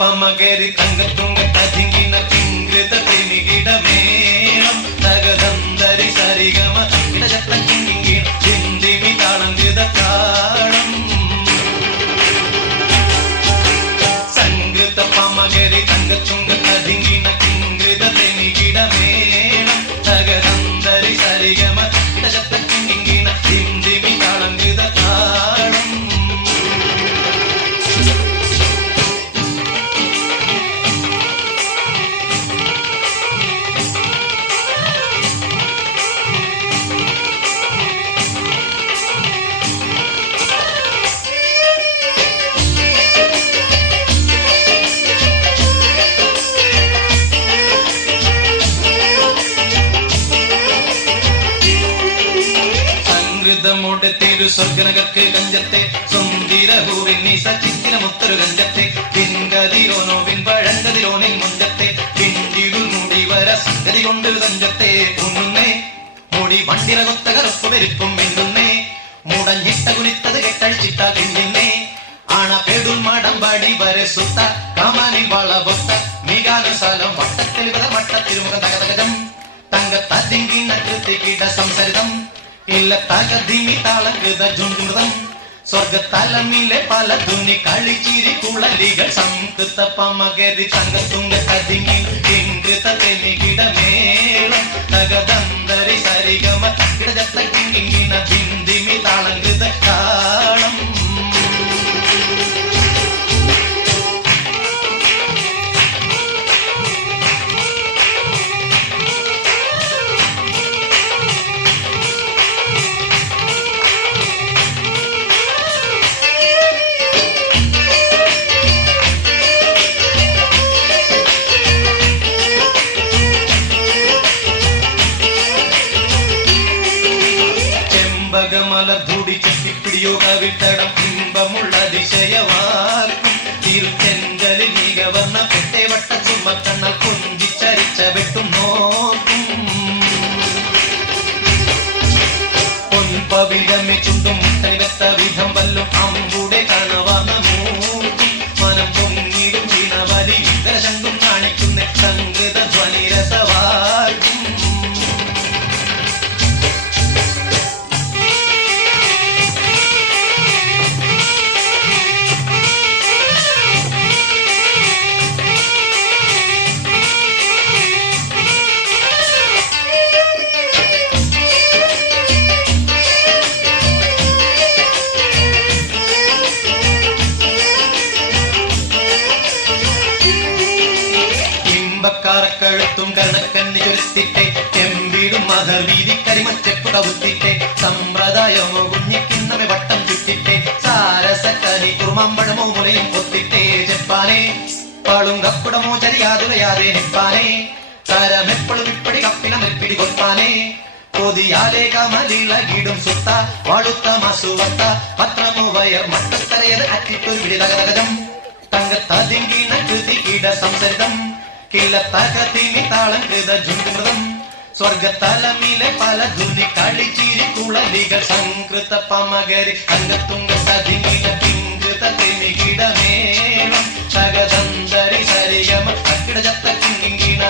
പമകരി തങ്കത്തുങ്ക തതിങ്കിന പിങ്കൃത തിമികിടമേളം തകതന്തരി സരിഗമ ഇടശക്തിങ്കിണ ചിന്തിമി താളം താളം സംഗൃത പമകരി തങ്കത്തുങ്ക തതിങ്കിന പിങ്കൃത തിമികിടമേളം തകതന്തരി സരിഗമ ഇടശക്തിങ്കിണ ചിന്തിമി താളം താളം തിരു സ്വർഗനകർക്ക് കഞ്ചത്തെ സുന്ദരഹൂവിന്നി സച്ചിത്തിരമുത്തൊരു കഞ്ചത്തെ പിൻകതിരോനോ പിൻപഴങ്കതിരോനിൻ മുഞ്ചത്തെ പിൻകിരുൾ മുടി വര സംഗതി കൊണ്ട് കഞ്ചത്തെ ഉണ്ണുന്നേ മുടി വണ്ടിറകൊത്ത കറുപ്പ് വെരുപ്പും മിന്നുന്നേ മുടഞ്ഞിട്ട കുനിത്തത് കെട്ടഴിച്ചിട്ട തിന്നുന്നേ ആണ പേടുൽ മടമ്പാടി വരെ സുത്ത കാമാനിൽ വളപൊത്ത മികാനുസാലം വട്ടത്തിൽ മട്ടത്തിരുമുഖ തകതകജം തങ്കത്തതിങ്കിന കൃതികിട സംസരിതം ഇല്ല തകതിമി താളകൃത ജുണ്ടുമൃതം സ്വർഗത്തലമിലെ പല ധുനി കളിച്ചിരി കുളലികൾ സംകൃത പമകരി തങ്കത്തുങ്ക തതിങ്ങി കിങ്കൃത തെമികിടമേളം തകതന്തരി സരിഗമ തക്കിടജത്ത കിങ്കിന ബിന്ദിമി താളകൃത താളം മലധൂടി ചെത്തിപ്പിടിയോഗ വിട്ടടം ഇമ്പമുള്ള അതിശയവാർക്കും തിരുച്ചെങ്കലിൽ മികവർന്ന പെട്ടേവട്ട ചുമക്കണ്ണൽ കൊഞ്ചിച്ചരിച്ച വെട്ടും നോക്കും പൊൻപവിഴമി ചുണ്ടും മുട്ടൈവെത്ത വിധം വല്ലും അമ്പുടെ കണവാർന്ന മൂക്കും മനം പൊങ്ങിടും ചീനവലി വിഗ്രശങ്കും കാണിക്കുന്ന സംഗൃത ധ്വനിരസവാർക്കും കഴുത്തും കരണക്കണ്ണി ചുരുത്തിട്ടെ ചെമ്പീടും മഹർവീതി കരിമറ്റെപ്പ് കവുത്തിട്ടെ സമ്പ്രദായമോ കുഞ്ഞിക്കിന്നമെ വട്ടം ചുറ്റിട്ടെ സാരസക്കനി കുറുമമ്പഴമോ മുലയും കൊത്തിട്ടെ ചെപ്പാനെ പാളും കപ്പുടമോ ചരിയാതുലയാതെ നിപ്പാനെ തരമെപ്പോഴും ഇപ്പടി കപ്പിലമെപ്പിടി കൊൽപ്പാനെ കൊതിയാലെ കമലിളകിടും സുത്ത വാളുത്ത മസുവത്ത പത്രമോ വയർ മട്ടത്തലയത് അറ്റിട്ടൊരു വിടിതകതകം തങ്കത്തതിങ്കിണ കൃതികിട സംസരിതം കിലത്തകതിമി താളം കൃത ജുണ്ടുമൃതം സ്വർഗത്തലമിലെ പല ധുനി കളിച്ചിരി കുളലികൾ സംകൃത പമകരി തങ്കത്തുങ്ക തതിങ്ങിന പിങ്കൃത തിമികിടമേളം തകതന്തരി സരിഗമ തക്കിടജത്ത കിങ്കിണ